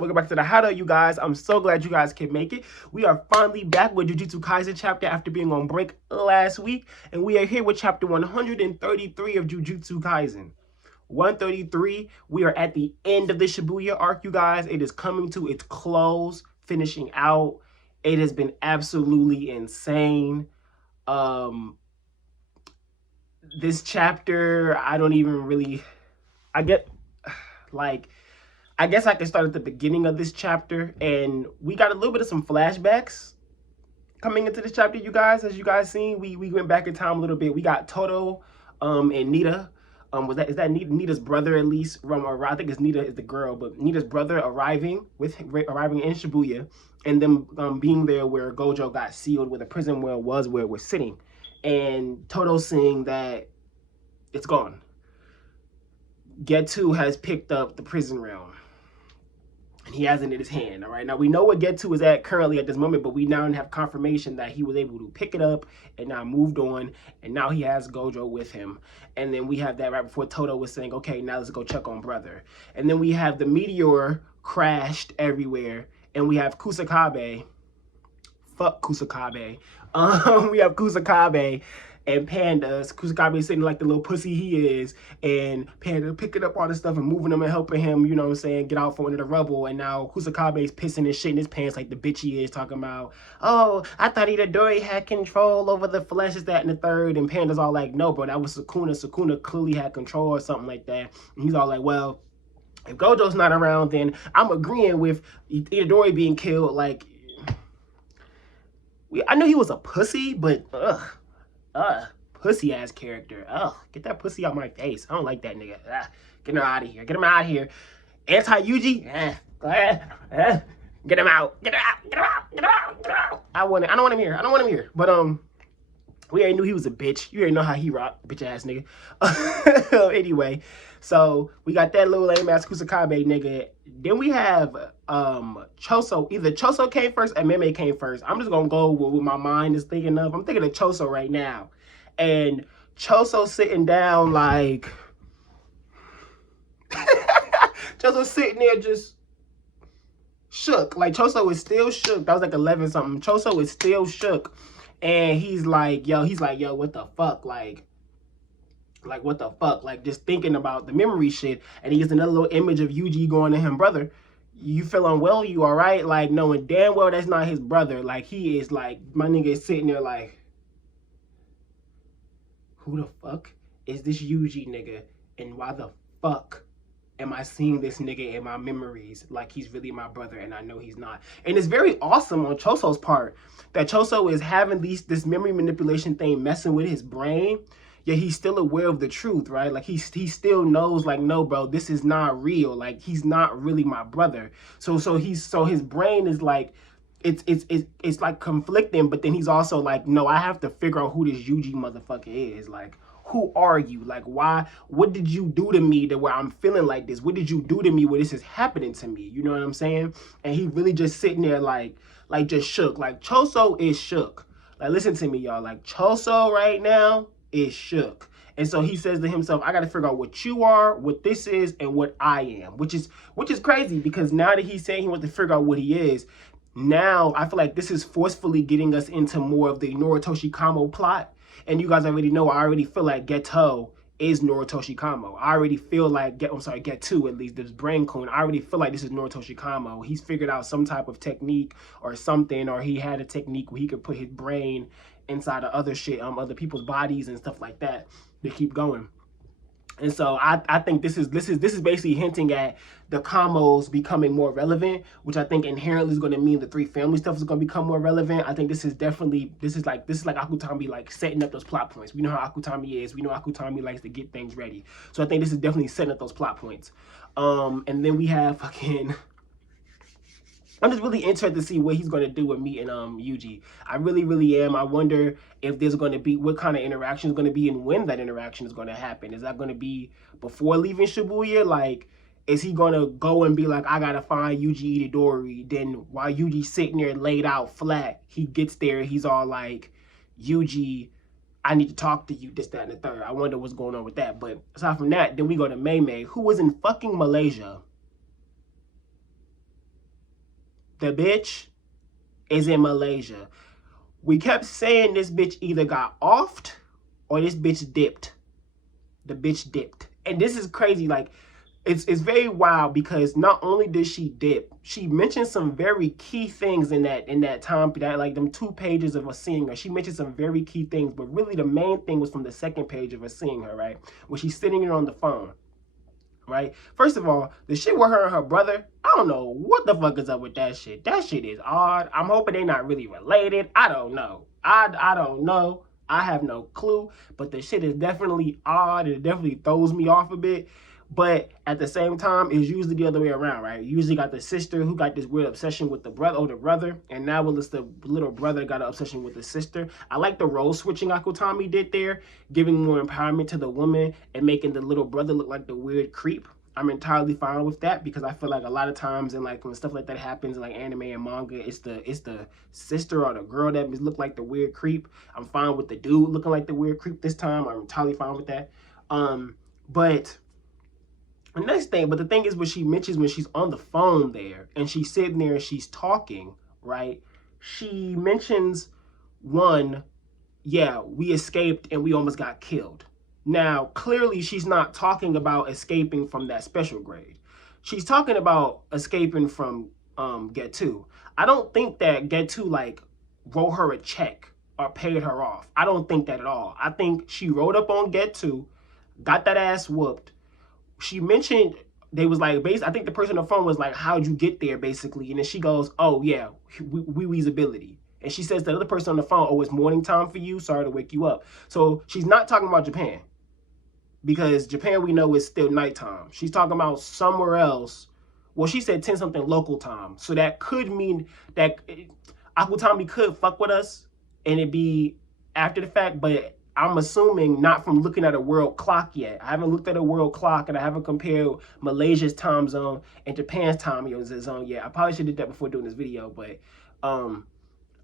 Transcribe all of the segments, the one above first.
welcome back to the Hideout, you guys. I'm so glad you guys can make it. We are finally back with Jujutsu Kaisen chapter after being on break last week, and we are here with chapter 133 of Jujutsu Kaisen. 133, we are at the end of the Shibuya arc, you guys. It is coming to its close, finishing out. It has been absolutely insane. This chapter, I don't even really, I guess I can start at the beginning of this chapter, and we got a little bit of some flashbacks coming into this chapter, you guys. As you guys seen, we went back in time a little bit. We got Toto and Nita. Is that Nita's brother, at least? I think it's Nita is the girl, but Nita's brother arriving in Shibuya, and them being there where Gojo got sealed, where the prison where it was sitting, and Toto saying that it's gone. Getwo has picked up the prison realm, and he has it in his hand. All right, now we know where Getwo is at currently at this moment, but we now have confirmation that he was able to pick it up and now moved on, and now he has Gojo with him. And then we have that right before Toto was saying, okay, now let's go check on brother. And then we have the meteor crashed everywhere, and we have Kusakabe. Fuck Kusakabe. We have Kusakabe and Panda's. Kusakabe sitting like the little pussy he is, and Panda picking up all this stuff and moving him and helping him, you know what I'm saying, get out from under the rubble. And now Kusakabe's pissing and shit in his pants like the bitch he is, talking about, oh, I thought Itadori had control over the flesh, is that and the third. And Panda's all like, no, bro, that was Sukuna. Sukuna clearly had control or something like that. And he's all like, well, if Gojo's not around, then I'm agreeing with Itadori being killed. Like, I knew he was a pussy, but pussy ass character. Get that pussy out my face. I don't like that nigga. Get him out of here. Get him out of here. Anti Yuji. Get him out. Get him out. Get him out. Get him out. Get him out. I don't want him here. I don't want him here. But we already knew he was a bitch. You already know how he rocked, bitch ass nigga. Anyway, so we got that little lame ass Kusakabe nigga. Then we have Choso. Either Choso came first or Mei Mei came first. I'm just gonna go with what my mind is thinking of. I'm thinking of Choso right now. And Choso sitting down like Choso sitting there just shook. Like Choso is still shook. That was like 11 something. Choso is still shook. And he's like, yo, what the fuck? Like, what the fuck? Like, just thinking about the memory shit. And he gets another little image of Yuji going to him, brother, you feeling well? You all right? Like, knowing damn well that's not his brother. Like, he is like, my nigga is sitting there like, who the fuck is this Yuji nigga? And why the fuck am I seeing this nigga in my memories like he's really my brother, and I know he's not? And it's very awesome on Choso's part that Choso is having this memory manipulation thing messing with his brain, yet he's still aware of the truth, right? Like he still knows, like, no, bro, this is not real. Like, he's not really my brother. So his brain is like, it's like conflicting, but then he's also like, no, I have to figure out who this Yuji motherfucker is. Like, who are you? Like, why? What did you do to me that where I'm feeling like this? What did you do to me where this is happening to me? You know what I'm saying? And he really just sitting there like just shook. Like, Choso is shook. Like, listen to me, y'all. Like, Choso right now is shook. And so he says to himself, I got to figure out what you are, what this is, and what I am, which is crazy, because now that he's saying he wants to figure out what he is, now I feel like this is forcefully getting us into more of the Noritoshi Kamo plot. And you guys already know, I already feel like Getwo is Noritoshi Kamo. I already feel like, Getwo, at least, this brain clone, I already feel like this is Noritoshi Kamo. He's figured out some type of technique or something, or he had a technique where he could put his brain inside of other shit, other people's bodies and stuff like that to keep going. And so I think this is basically hinting at the Kamos becoming more relevant, which I think inherently is going to mean the three family stuff is going to become more relevant. I think this is like Akutami, like setting up those plot points. We know how Akutami is. We know Akutami likes to get things ready. So I think this is definitely setting up those plot points. And then we have fucking, I'm just really interested to see what he's going to do with me and Yuji. I really, really am. I wonder if there's going to be, what kind of interaction is going to be and when that interaction is going to happen. Is that going to be before leaving Shibuya? Like, is he going to go and be like, I got to find Yuji Itadori? Then while Yuji's sitting there laid out flat, he gets there, he's all like, Yuji, I need to talk to you, this, that, and the third. I wonder what's going on with that. But aside from that, then we go to Mei Mei, who was in fucking Malaysia. The bitch is in Malaysia. We kept saying this bitch either got offed or this bitch dipped. The bitch dipped. And this is crazy. Like, it's very wild because not only did she dip, she mentioned some very key things in that time, that like them 2 pages of us seeing her. She mentioned some very key things, but really the main thing was from the 2nd page of us seeing her, right? Where she's sitting there on the phone. Right? First of all, the shit with her and her brother, I don't know what the fuck is up with that shit. That shit is odd. I'm hoping they're not really related. I don't know. I don't know. I have no clue. But the shit is definitely odd. It definitely throws me off a bit. But at the same time, it's usually the other way around, right? You usually got the sister who got this weird obsession with the older brother, and now it's the little brother got an obsession with the sister. I like the role switching Akutami did there, giving more empowerment to the woman and making the little brother look like the weird creep. I'm entirely fine with that because I feel like a lot of times and like when stuff like that happens in like anime and manga, it's the sister or the girl that look like the weird creep. I'm fine with the dude looking like the weird creep this time. I'm entirely fine with that. But the next thing, but the thing is, what she mentions when she's on the phone there and she's sitting there and she's talking, right? She mentions one, yeah, we escaped and we almost got killed. Now, clearly, she's not talking about escaping from that special grade. She's talking about escaping from Getwo. I don't think that Getwo like wrote her a check or paid her off. I don't think that at all. I think she rode up on Getwo, got that ass whooped. She mentioned they was like, I think the person on the phone was like, how'd you get there, basically? And then she goes, oh, yeah, Wee's ability. And she says to the other person on the phone, oh, it's morning time for you. Sorry to wake you up. So she's not talking about Japan. Because Japan, we know, is still nighttime. She's talking about somewhere else. Well, she said 10-something local time. So that could mean that Akutami could fuck with us and it be after the fact. But I'm assuming not from looking at a world clock yet. I haven't looked at a world clock and I haven't compared Malaysia's time zone and Japan's time zone yet. I probably should have did that before doing this video. But I'm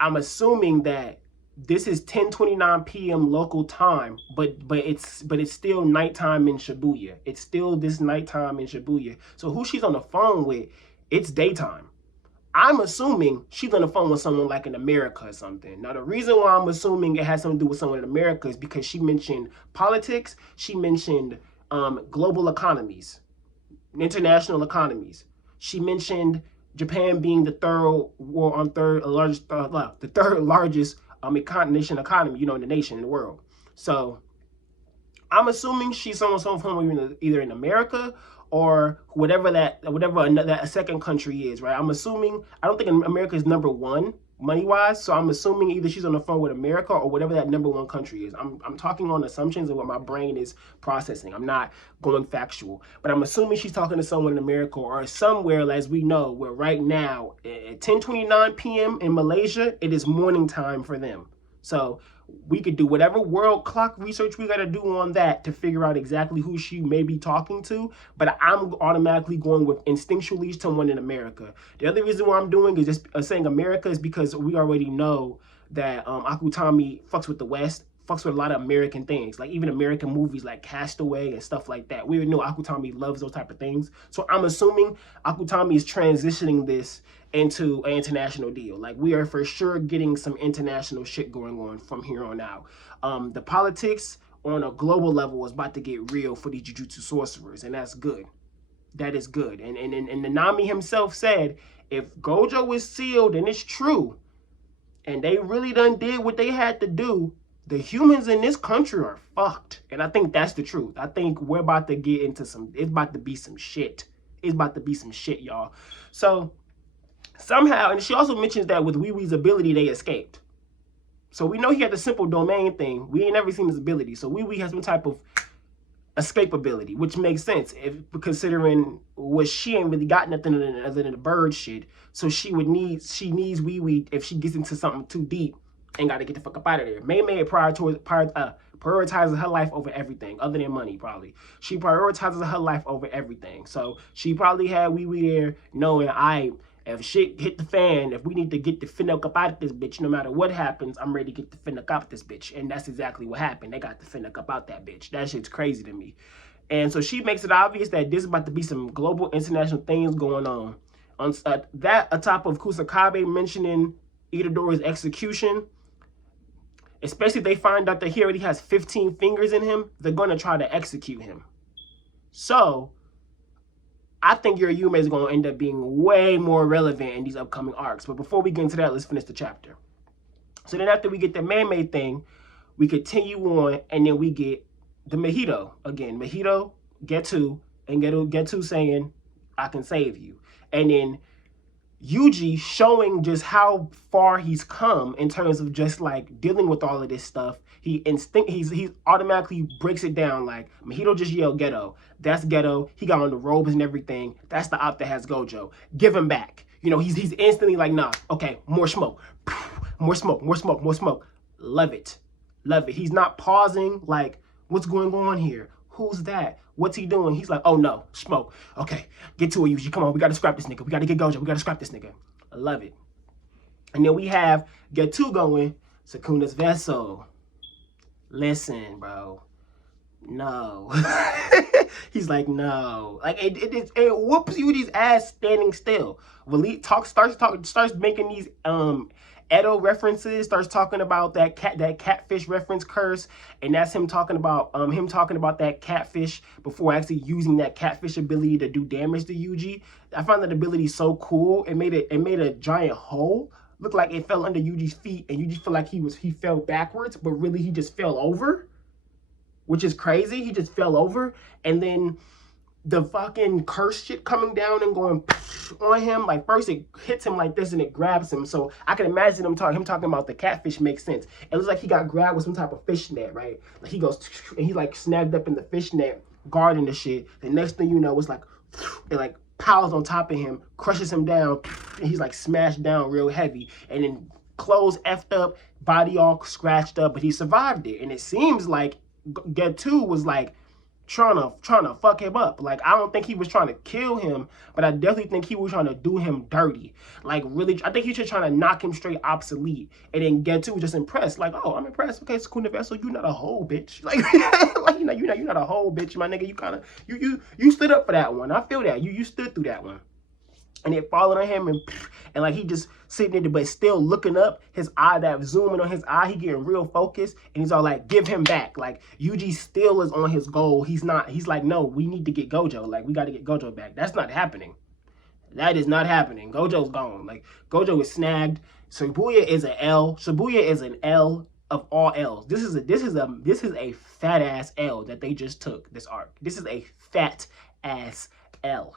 assuming that this is 10:29 p.m. local time, but it's still nighttime in Shibuya. It's still this nighttime in Shibuya. So who she's on the phone with, it's daytime. I'm assuming she's on the phone with someone like in America or something. Now, the reason why I'm assuming it has something to do with someone in America is because she mentioned politics. She mentioned global economies, international economies. She mentioned Japan being the third largest economy, you know, in the nation, in the world. So I'm assuming she's someone's home either in America or whatever that second country is, right? I'm assuming, I don't think America is number 1 money-wise, so I'm assuming either she's on the phone with America or whatever that number 1 country is. I'm talking on assumptions of what my brain is processing. I'm not going factual, but I'm assuming she's talking to someone in America or somewhere, as we know, where right now at 10:29 p.m. in Malaysia, it is morning time for them. So we could do whatever world clock research we got to do on that to figure out exactly who she may be talking to. But I'm automatically going with instinctually someone in America. The other reason why I'm doing is just saying America is because we already know that Akutami fucks with the West, fucks with a lot of American things, like even American movies like Castaway and stuff like that. We already know Akutami loves those type of things. So I'm assuming Akutami is transitioning this into an international deal. Like, we are for sure getting some international shit going on from here on out. The politics on a global level is about to get real for these Jujutsu sorcerers, and that's good. That is good. And Nanami himself said, if Gojo is sealed and it's true, and they really done did what they had to do, the humans in this country are fucked. And I think that's the truth. I think we're about to get into it's about to be some shit. It's about to be some shit, y'all. So somehow, and she also mentions that with Wee's ability, they escaped. So we know he had the simple domain thing. We ain't never seen his ability. So Wee has some type of escape ability, which makes sense if considering what she ain't really got nothing other than the bird shit. So she needs Wee if she gets into something too deep and got to get the fuck up out of there. Mei Mei prioritizes her life over everything, other than money, probably. She prioritizes her life over everything. So she probably had Wee there knowing, if shit hit the fan, if we need to get the finnock up out of this bitch, no matter what happens, I'm ready to get the finnock out of this bitch. And that's exactly what happened. They got the finnock up out that bitch. That shit's crazy to me. And so she makes it obvious that this is about to be some global international things going on. On that atop of Kusakabe mentioning Itadori's execution, especially if they find out that he already has 15 fingers in him, they're going to try to execute him. So I think Yume is going to end up being way more relevant in these upcoming arcs. But before we get into that, let's finish the chapter. So then after we get the Mei Mei thing, we continue on, and then we get the Mahito. Again, Mahito, Getwo, and Getwo saying, I can save you. And then Yuji showing just how far he's come in terms of just like dealing with all of this stuff. He automatically breaks it down like Mahito just yelled Geto. That's Geto. He got on the robes and everything. That's the op that has Gojo. Give him back. You know, he's instantly like, nah, okay, more smoke. More smoke, more smoke, more smoke. Love it. Love it. He's not pausing like, what's going on here? Who's that? What's he doing? He's like, oh no, smoke. Okay, get to it, Yuji. Come on, we gotta scrap this nigga. We gotta get Gojo. We gotta scrap this nigga. I love it. And then we have Getwo going, Sukuna's vessel. Listen, bro. No. He's like, no. Like it whoops Yuji's ass standing still. Walid starts making these Edo references, starts talking about that catfish reference curse, and that's him talking about that catfish before actually using that catfish ability to do damage to Yuji. I found that ability so cool. It made a giant hole look like it fell under Yuji's feet, and Yuji felt like he fell backwards, but really he just fell over, which is crazy. He just fell over, and then the fucking curse shit coming down and going on him. Like first it hits him like this and it grabs him. So I can imagine him talking about the catfish makes sense. It looks like he got grabbed with some type of fish net, right? Like he goes and he like snagged up in the fish net, guarding the shit. The next thing you know, it's like it like piles on top of him, crushes him down, and he's like smashed down real heavy. And then clothes effed up, body all scratched up, but he survived it. And it seems like Getwo was like trying to fuck him up. Like I don't think he was trying to kill him, but I definitely think he was trying to do him dirty. Like really, I think he was just trying to knock him straight obsolete. And then Getwo was just impressed. Like, oh, I'm impressed. Okay, Sukuna Vessel, you not a hoe, bitch. Like, like you're not a hoe, bitch, my nigga. You kind of you stood up for that one. I feel that you stood through that one. And it falling on him, and like he just sitting there, but still looking up. His eye, that zooming on his eye, he getting real focused, and he's all like, "Give him back." Like Yuji still is on his goal. He's not. He's like, "No, we need to get Gojo. Like we got to get Gojo back." That's not happening. That is not happening. Gojo's gone. Like Gojo is snagged. Shibuya is an L. Shibuya is an L of all L's. This is a fat ass L that they just took this arc. This is a fat ass L.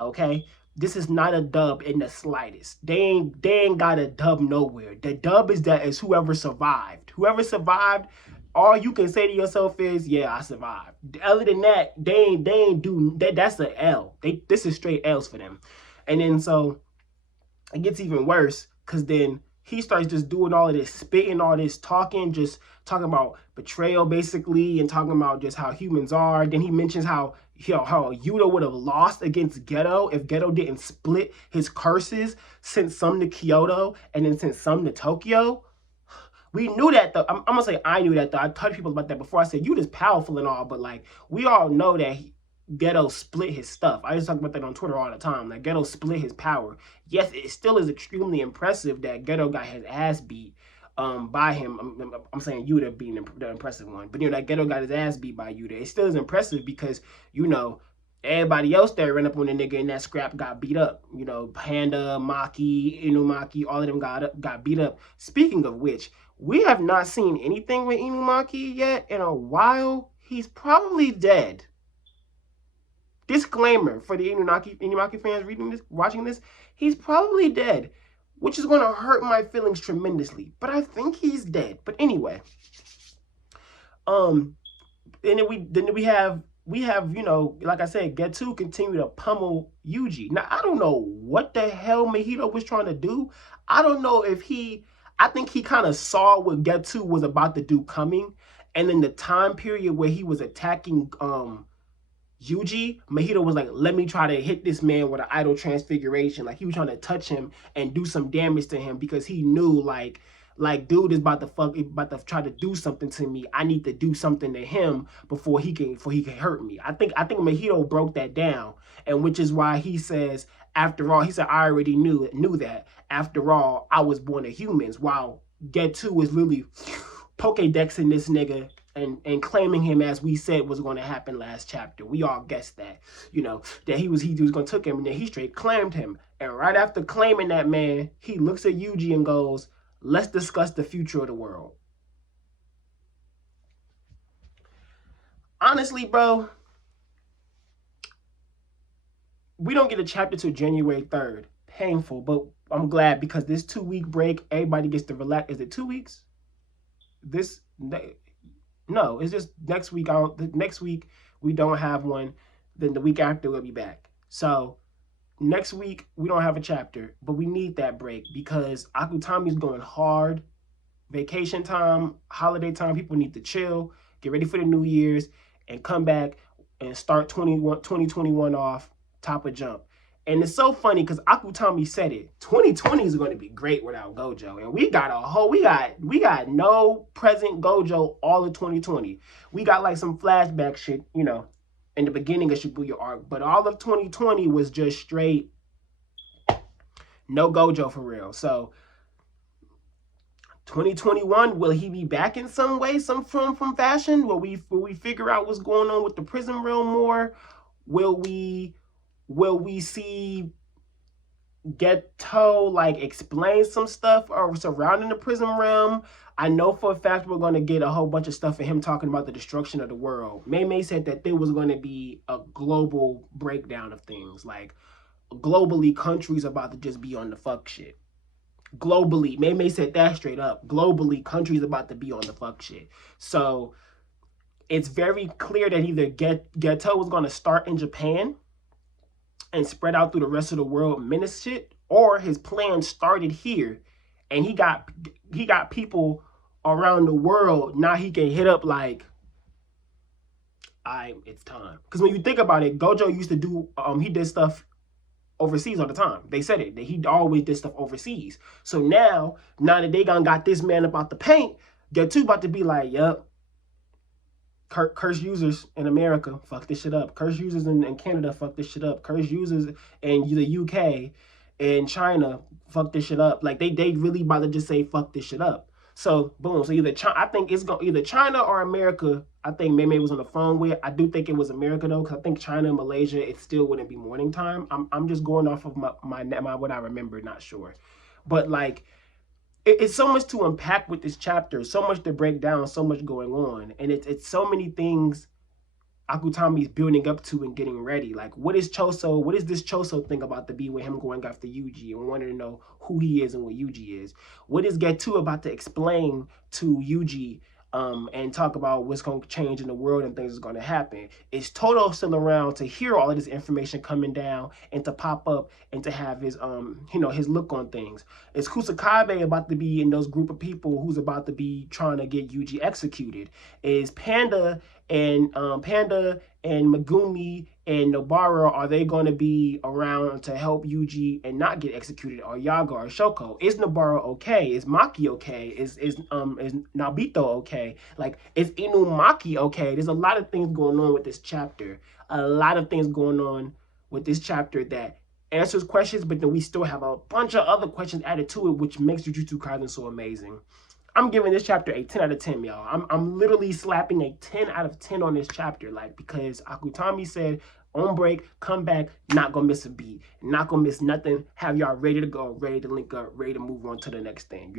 Okay. This is not a dub in the slightest. They ain't got a dub nowhere. The dub is whoever survived. Whoever survived, all you can say to yourself is, yeah, I survived. Other than that, they ain't do that. That's an L. This is straight L's for them. And then so it gets even worse because then he starts just doing all of this, spitting all this, just talking about betrayal basically, and talking about just how humans are. Then he mentions how Yuta would have lost against Geto if Geto didn't split his curses, sent some to Kyoto and then sent some to Tokyo. We knew that though. I'm gonna say I knew that though. I told people about that before. I said Yuta's powerful and all, but like we all know that Geto split his stuff. I just talk about that on Twitter all the time. Like Geto split his power. Yes, it still is extremely impressive that Geto got his ass beat by him. I'm saying Yuta being the impressive one, but that Geto got his ass beat by Yuta. It still is impressive because everybody else that ran up on the nigga in that scrap got beat up. Panda, Maki, Inumaki, all of them got beat up. Speaking of which, we have not seen anything with Inumaki yet in a while. He's probably dead. Disclaimer for the Inumaki fans watching this, he's probably dead, which is going to hurt my feelings tremendously. But I think he's dead. But anyway, and then we have like I said, Getwo continue to pummel Yuji. Now I don't know what the hell Mahito was trying to do. I don't know if I think he kind of saw what Getwo was about to do coming, and then the time period where he was attacking Yuji, Mahito was like, let me try to hit this man with an idol transfiguration. Like he was trying to touch him and do some damage to him because he knew like dude is about to try to do something to me. I need to do something to him before he can hurt me. I think Mahito broke that down, and which is why he says After all, he said, I already knew that. After all, I was born of humans. While Getwo was literally Pokedexing this nigga and claiming him, as we said was going to happen last chapter. We all guessed that, that he was going to take him, and then he straight claimed him. And right after claiming that man, he looks at Yuji and goes, let's discuss the future of the world. Honestly, bro, we don't get a chapter till January 3rd. Painful, but I'm glad, because this 2-week break, everybody gets to relax. Is it 2 weeks? No, it's just next week. Next week we don't have one. Then the week after we'll be back. So next week we don't have a chapter, but we need that break because Akutami's going hard. Vacation time, holiday time, people need to chill, get ready for the New Year's, and come back and start 2021 off top of jump. And it's so funny because Akutami said it. 2020 is going to be great without Gojo. And we got no present Gojo all of 2020. We got like some flashback shit, in the beginning of Shibuya arc. But all of 2020 was just straight no Gojo for real. So 2021, will he be back in some way, some form from fashion? Will we figure out what's going on with the prison realm more? Will we see Getwo like explain some stuff or surrounding the prison realm? I know for a fact we're going to get a whole bunch of stuff of him talking about the destruction of the world. Mei Mei said that there was going to be a global breakdown of things. Like, globally, countries about to just be on the fuck shit. Globally, Mei Mei said that straight up. Globally, countries about to be on the fuck shit. So it's very clear that either Getwo was going to start in Japan and spread out through the rest of the world, menace shit, or his plan started here and he got people around the world. Now he can hit up like, it's time. Because when you think about it, Gojo used to do, he did stuff overseas all the time. They said it, that he always did stuff overseas. So now that they got this man about the paint, Getwo about to be like, yup, curse users in America, fuck this shit up. Curse users in Canada, fuck this shit up. Curse users in the UK and China, fuck this shit up. Like, they really about to just say, fuck this shit up. So, boom. So I think it's going to either China or America. I think Mei Mei was on the phone with. I do think it was America, though, because I think China and Malaysia, it still wouldn't be morning time. I'm just going off of my what I remember, not sure. But, like, it's so much to unpack with this chapter, so much to break down, so much going on. And it's so many things Akutami's building up to and getting ready. Like, what is this Choso thing about to be with him going after Yuji and wanting to know who he is and what Yuji is? What is Getwo about to explain to Yuji and talk about what's going to change in the world and things is going to happen? Is Toto still around to hear all of this information coming down and to pop up and to have his his look on things? Is Kusakabe about to be in those group of people who's about to be trying to get Yuji executed? Is Panda and Megumi and Nobara, are they going to be around to help Yuji and not get executed? Or Yaga or Shoko? Is Nobara okay? Is Maki okay? Is Nobito okay? Like, is Inumaki okay? There's a lot of things going on with this chapter. A lot of things going on with this chapter that answers questions, but then we still have a bunch of other questions added to it, which makes Jujutsu Kaisen so amazing. I'm giving this chapter a 10 out of 10, y'all. I'm literally slapping a 10 out of 10 on this chapter, like, because Akutami said, on break, come back, not gonna miss a beat, not gonna miss nothing, have y'all ready to go, ready to link up, ready to move on to the next thing,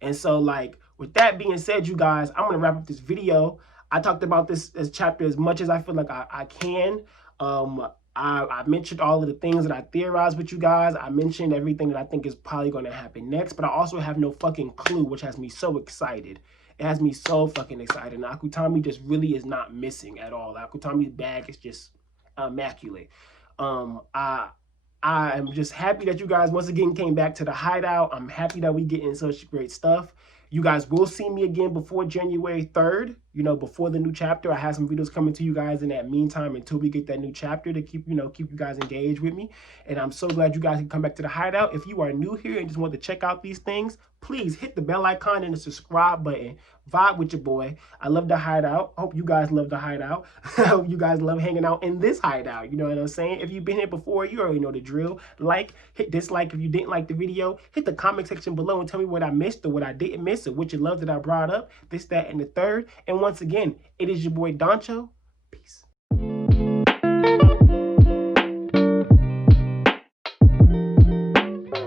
And so, like, with that being said, you guys, I'm gonna wrap up this video. I talked about this chapter as much as I feel like I can. I mentioned all of the things that I theorized with you guys. I mentioned everything that I think is probably going to happen next, but I also have no fucking clue, which has me so excited. It has me so fucking excited. And Akutami just really is not missing at all. Akutami's bag is just immaculate. I am just happy that you guys once again came back to the Hideout. I'm happy that we getting such great stuff. You guys will see me again before January 3rd. you know, before the new chapter. I have some videos coming to you guys in that meantime until we get that new chapter to keep, you know, keep you guys engaged with me. And I'm so glad you guys can come back to the Hideout. If you are new here and just want to check out these things, please hit the bell icon and the subscribe button. Vibe with your boy. I love the Hideout. Hope you guys love the Hideout. I hope you guys love hanging out in this Hideout. You know what I'm saying? If you've been here before, you already know the drill. Like, hit dislike if you didn't like the video. Hit the comment section below and tell me what I missed or what I didn't miss or what you love that I brought up. This, that, and the third. And once again, it is your boy Doncho. Peace.